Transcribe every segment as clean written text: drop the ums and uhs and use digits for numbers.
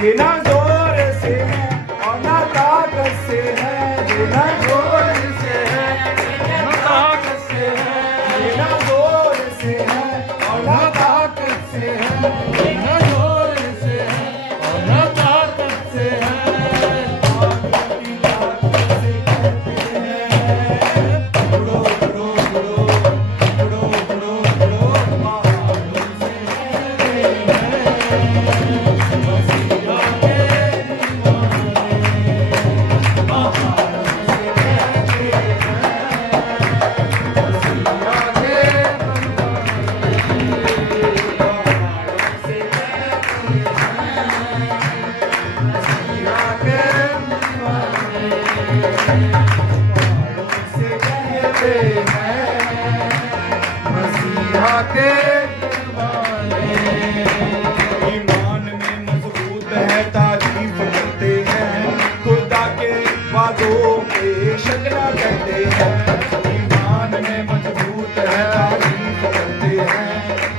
बिना जोर से है और ना ताकत से है, बिना जोर से है ना ताकत से है, बिना जोर से है और ना ताकत से है, बिना जोर से है और ना ताकत से है। ईमान में मजबूत है, तारीफ करते हैं, खुदा के वादों पे शक न करते हैं। ईमान में मजबूत है, तारीफ करते हैं,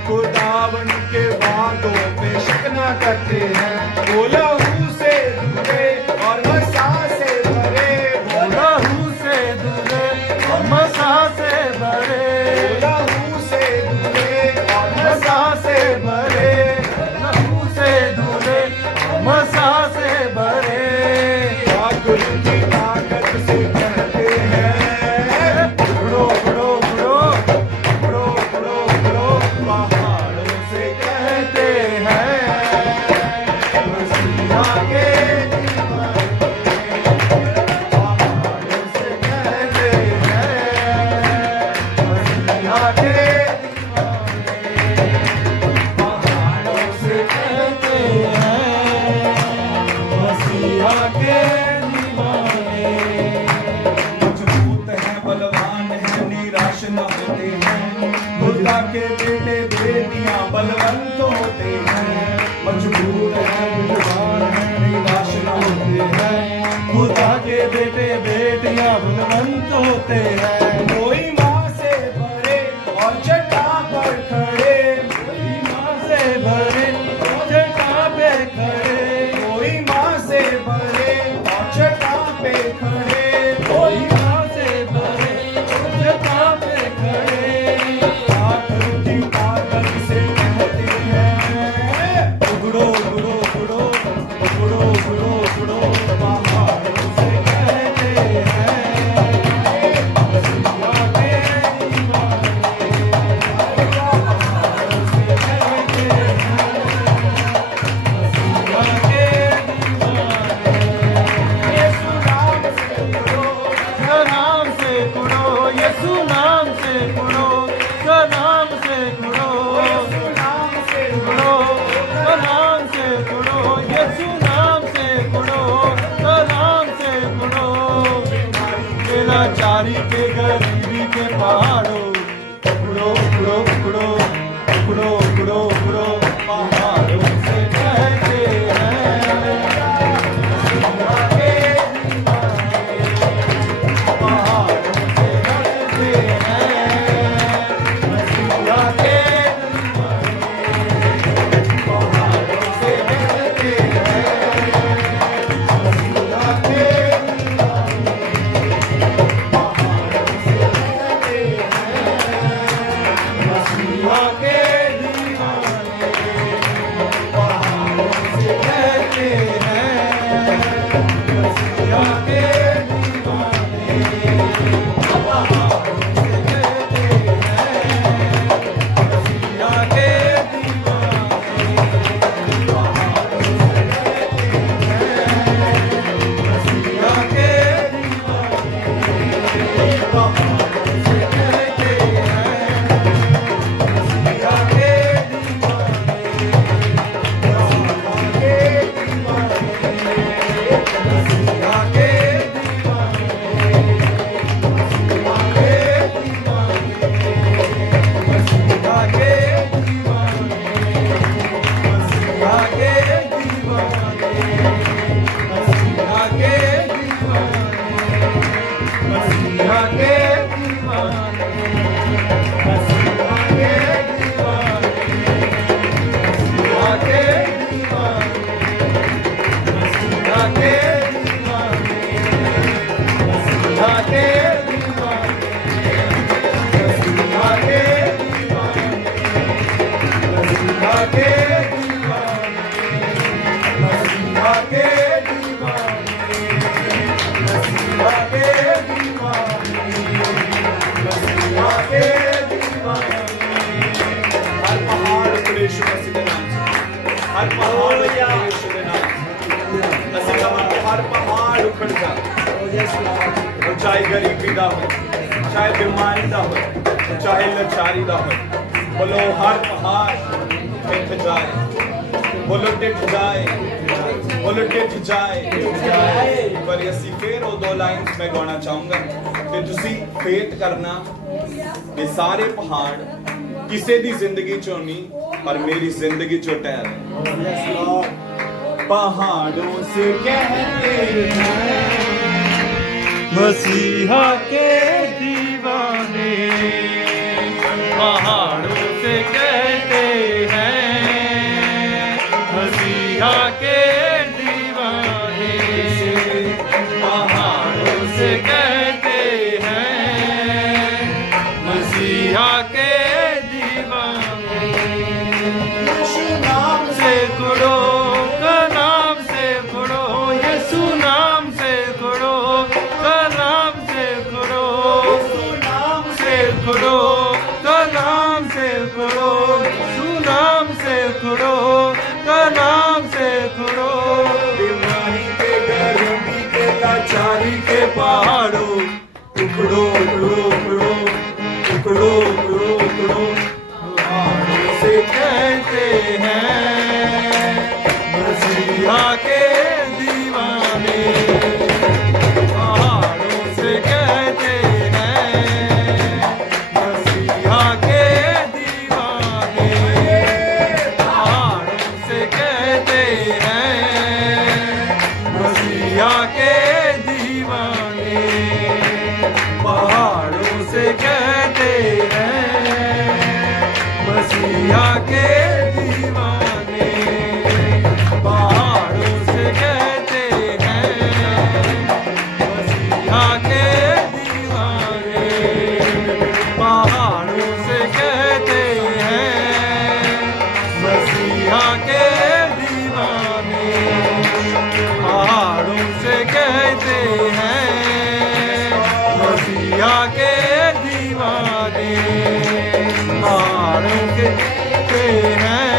खुदावन के वादों पे शक न करते हैं। वो लहू से धुले और मसा से भरे, वो लहू से धुले और मसा से भरे, लहू से धुले और मसा से भरे, लहू से धुले और मसा से भरे। ठाकुर की ताकत से कहते हैं, उड़ो उड़ो उड़ो उड़ो उड़ो उड़ो, पहाड़ों से कहते हैं, मसीहा के पहाड़ों से कहते हैं, मसीहा के पहाड़ों से कहते हैं, मसीहा के दीवाने। मजबूत हैं, बलवान हैं, निराश न होते हैं, खुदा के बेटे बेटियां बलवंत होते हैं। मजबूत हैं, बलवान हैं, निराश न होते हैं, खुदा के बेटे बेटियां बलवंत होते हैं। कोई माँ से भरे और चट्टा पर खड़े, कोई माँ से भरे और चट्टा पे खड़े, कोई माँ से भरे और चट्टा पे खड़े, कोई माँ से भरे और चट्टा पे खड़े। ठाकुर की ताकत से कहते हैं, उगड़ो उगड़ो उगड़ो उगड़ो उगड़ो उगड़ो, पहाड़ों से कहते हैं, मसीहा के दीवाने, मसीहा के दीवाने, मसीहा के दीवाने। हर पहाड़ उखड़े यीशु मसीह दे नाम च, हर पहाड़ उखड़े यीशु दे नाम च। ਅਸੀਂ ਕਹਾਂਗੇ ਹਰ ਪਹਾੜ ਉਖੜ ਜਾ, ਚਾਹੇ ਗਰੀਬੀ ਦਾ ਹੋਵੇ, ਚਾਹੇ ਬਿਮਾਰੀ ਦਾ ਹੋਵੇ, ਚਾਹੇ ਲਾਚਾਰੀ ਦਾ ਹੋਵੇ, ਬੋਲੋ ਹਰ ਪਹਾੜ ਟਿਕ ਜਾਏ, ਬੋਲੋ ਟਿਕ ਜਾਏ, ਬੋਲੋ ਟਿਕ ਜਾਏ। ਪਰ ਅਸੀਂ ਫੇਰ ਉਹ ਦੋ ਲਾਈਨਸ ਮੈਂ ਗਾਉਣਾ ਚਾਹੂੰਗਾ ਕਿ ਤੁਸੀਂ ਫੇਥ ਕਰਨਾ ਇਹ ਸਾਰੇ ਪਹਾੜ ਕਿਸੇ ਦੀ ਜ਼ਿੰਦਗੀ ਚੋਂ ਨਹੀਂ ਪਰ ਮੇਰੀ ਜ਼ਿੰਦਗੀ ਚੋਂ ਟਹਿ ਰਹੇ। पहाड़ों से कहते हैं मसीहा के दीवाने, पहाड़ों से कहते हैं मसीहा के दीवाने, पहाड़ों से कहते हैं मसीहा के दीवाने। यीशु नाम से कुड़ो का नाम से कुड़ो, यीशु नाम से कुड़ो का नाम से कुड़ो, यीशु नाम से कुड़ो का नाम से कुड़ो, यीशु नाम से कुड़ो का नाम से कुड़ो। बीमारी के गरीबी के लाचारी के पहाड़ों उखड़ो उखड़ो उखड़ो उखड़ो उखड़ो उखड़ो पहाड़ों से कहते हैं मसीहा के दीवाने, पहाड़ों से कहते हैं मसीहा के दीवाने, पहाड़ों से कहते हैं मसीहा के दीवाने, पहाड़ों से कहते हैं मसीहा के दीवाने, पहाड़ों से कहते हैं मसीहा के दीवाने, पहाड़ों से कहते हैं मसीहा के दीवाने, पहाड़ों से कहते हैं मसीहा के दीवाने, पहाड़ों के कहते हैं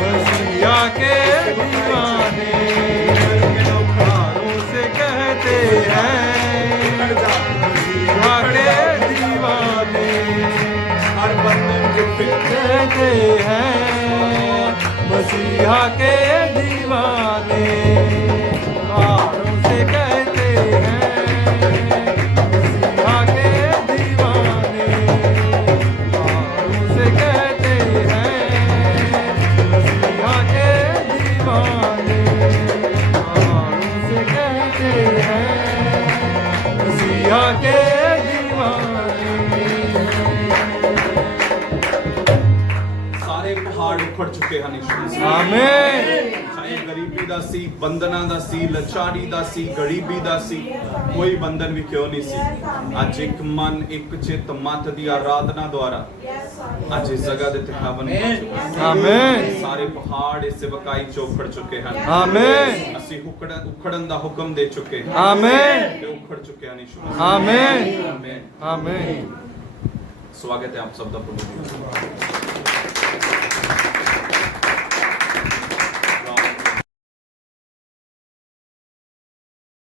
मसीहा के दीवाने, पहाड़ों से कहते हैं मसीहा के दीवाने, हर बंधन के कहते हैं मसीहा के दीवाने, पहाड़ों से कहते हैं मसीहा के दीवाने, पहाड़ों से कहते हैं मसीहा के दीवाने, पहाड़ों से कहते हैं मसीहा के दीवाने। ਸਾਰੇ ਪਹਾੜ ਉਖੜ ਚੁੱਕੇ ਹਨ ਯੀਸ਼ੂ ਮਸੀਹ। आमीन। ਚਾਹੇ ਗਰੀਬੀ ਦਾ ਸੀ, ਬੰਧਨਾਂ ਦਾ ਸੀ, ਲਾਚਾਰੀ ਦਾ ਸੀ, ਗਰੀਬੀ ਦਾ ਸੀ, ਕੋਈ ਬੰਧਨ ਵੀ ਕਿਉਂ ਨਹੀਂ ਸੀ। ਅੱਜ ਇੱਕ ਮਨ ਇੱਕ ਚਿੱਤ ਮਤ ਦੀ ਆਰਾਧਨਾ ਦੁਆਰਾ ਅੱਜ ਇਸ ਜਗ੍ਹਾ ਦੇ ਤਖਾਵਨ आमीन। ਸਾਰੇ ਪਹਾੜ ਇਸ ਸੇਵਕਾਈ ਚ ਉਖੜ ਚੁੱਕੇ ਹਨ। आमीन। ਅਸੀਂ ਉਖੜਨ ਦਾ ਹੁਕਮ ਦੇ ਚੁੱਕੇ ਹਾਂ आमीन। ਤੇ ਉਖੜ ਚੁੱਕੇ ਹਨ ਯੀਸ਼ੂ ਮਸੀਹ। आमीन। ਆਮੀਨ। आमीन। स्वागत है आप सब का प्रभु।